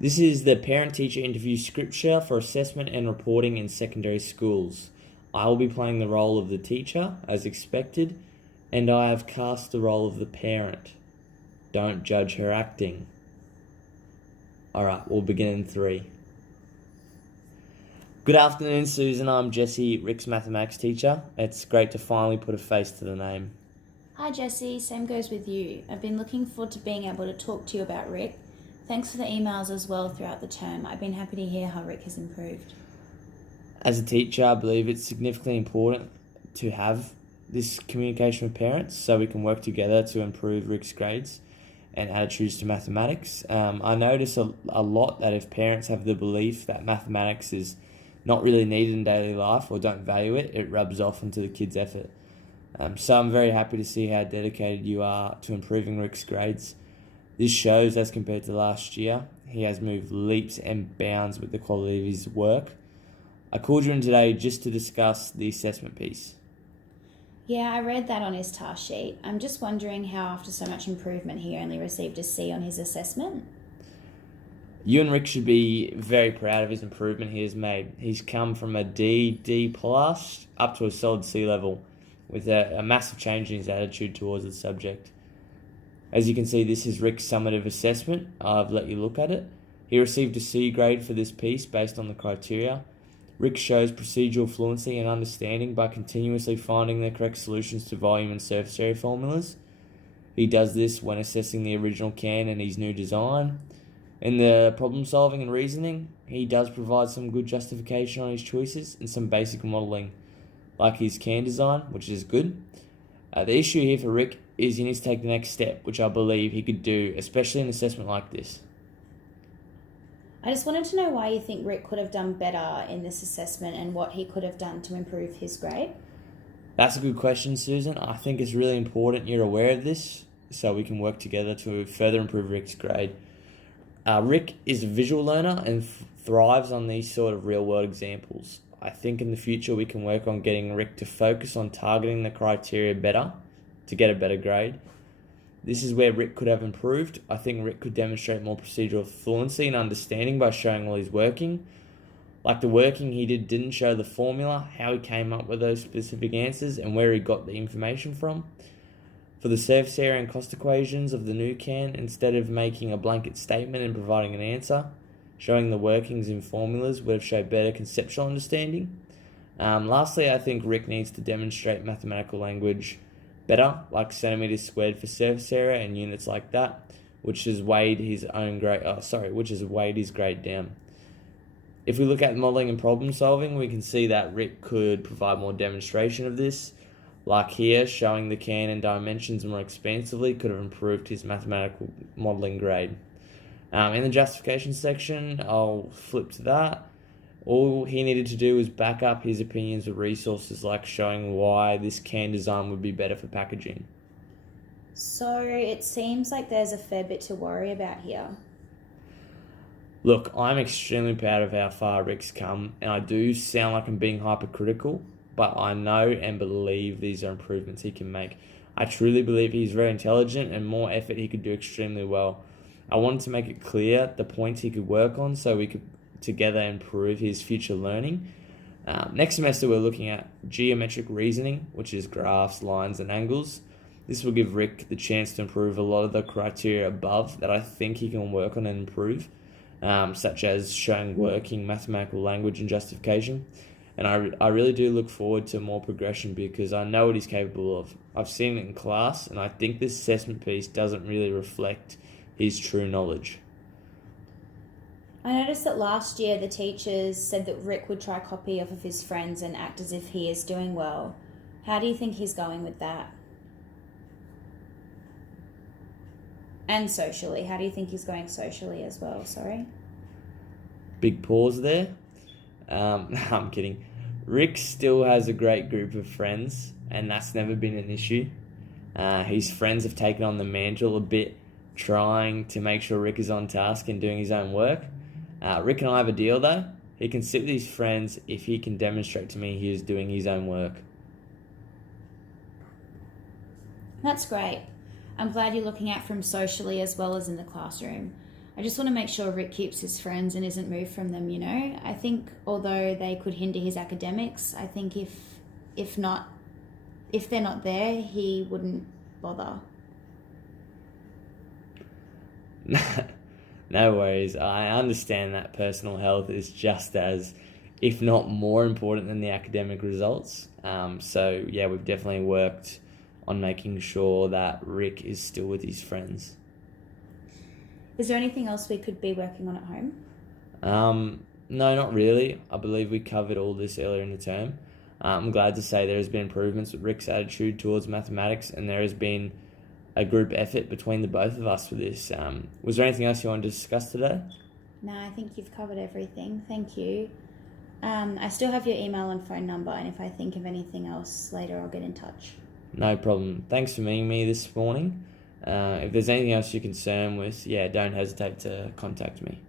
This is the parent-teacher interview scripture for assessment and reporting in secondary schools. I will be playing the role of the teacher, as expected, and I have cast the role of the parent. Don't judge her acting. Alright, we'll begin in 3. Good afternoon, Susan. I'm Jesse, Rick's mathematics teacher. It's great to finally put a face to the name. Hi Jesse, same goes with you. I've been looking forward to being able to talk to you about Rick. Thanks for the emails as well throughout the term. I've been happy to hear how Rick has improved. As a teacher, I believe it's significantly important to have this communication with parents so we can work together to improve Rick's grades and attitudes to mathematics. I notice a lot that if parents have the belief that mathematics is not really needed in daily life or don't value it, it rubs off into the kids' effort. So I'm very happy to see how dedicated you are to improving Rick's grades. This shows, as compared to last year, he has moved leaps and bounds with the quality of his work. I called you in today just to discuss the assessment piece. Yeah, I read that on his task sheet. I'm just wondering how after so much improvement he only received a C on his assessment. You and Rick should be very proud of his improvement he has made. He's come from a D plus up to a solid C level with a massive change in his attitude towards the subject. As you can see, this is Rick's summative assessment. I've let you look at it. He received a C grade for this piece based on the criteria. Rick shows procedural fluency and understanding by continuously finding the correct solutions to volume and surface area formulas. He does this when assessing the original can and his new design. In the problem solving and reasoning, he does provide some good justification on his choices and some basic modelling, like his can design, which is good. The issue here for Rick is he needs to take the next step, which I believe he could do, especially in an assessment like this. I just wanted to know why you think Rick could have done better in this assessment and what he could have done to improve his grade. That's a good question, Susan. I think it's really important you're aware of this so we can work together to further improve Rick's grade. Rick is a visual learner and thrives on these sort of real-world examples. I think in the future we can work on getting Rick to focus on targeting the criteria better to get a better grade. This is where Rick could have improved. I think Rick could demonstrate more procedural fluency and understanding by showing all his working. Like the working he didn't show the formula, how he came up with those specific answers and where he got the information from. For the surface area and cost equations of the new can, instead of making a blanket statement and providing an answer, showing the workings in formulas would have showed better conceptual understanding. Lastly, I think Rick needs to demonstrate mathematical language better, like centimeters squared for surface area and units like that, which has weighed his grade down. If we look at modelling and problem solving, we can see that Rick could provide more demonstration of this. Like here, showing the can and dimensions more expansively could have improved his mathematical modelling grade. In the justification section, I'll flip to that. All he needed to do was back up his opinions with resources like showing why this can design would be better for packaging. So it seems like there's a fair bit to worry about here. Look, I'm extremely proud of how far Rick's come, and I do sound like I'm being hypercritical, but I know and believe these are improvements he can make. I truly believe he's very intelligent and more effort he could do extremely well. I wanted to make it clear the points he could work on so we could together improve his future learning. Next semester we're looking at geometric reasoning, which is graphs, lines and angles. This will give Rick the chance to improve a lot of the criteria above that I think he can work on and improve, such as showing working mathematical language and justification. And I really do look forward to more progression because I know what he's capable of. I've seen it in class and I think this assessment piece doesn't really reflect his true knowledge. I noticed that last year the teachers said that Rick would try copy off of his friends and act as if he is doing well. How do you think he's going with that? And socially, how do you think he's going socially as well? Sorry. Big pause there. I'm kidding. Rick still has a great group of friends and that's never been an issue. His friends have taken on the mantle a bit, trying to make sure Rick is on task and doing his own work. Rick and I have a deal though. He can sit with his friends if he can demonstrate to me he is doing his own work. That's great. I'm glad you're looking out for him socially as well as in the classroom. I just want to make sure Rick keeps his friends and isn't moved from them, you know? I think although they could hinder his academics, I think if they're not there, he wouldn't bother. No worries. I understand that personal health is just as, if not more important than the academic results. So yeah, we've definitely worked on making sure that Rick is still with his friends. Is there anything else we could be working on at home? No, not really. I believe we covered all this earlier in the term. I'm glad to say there has been improvements with Rick's attitude towards mathematics, and there has been a group effort between the both of us for this. Was there anything else you wanted to discuss today? No, I think you've covered everything. Thank you. I still have your email and phone number, and if I think of anything else later, I'll get in touch. No problem. Thanks for meeting me this morning. If there's anything else you're concerned with, don't hesitate to contact me.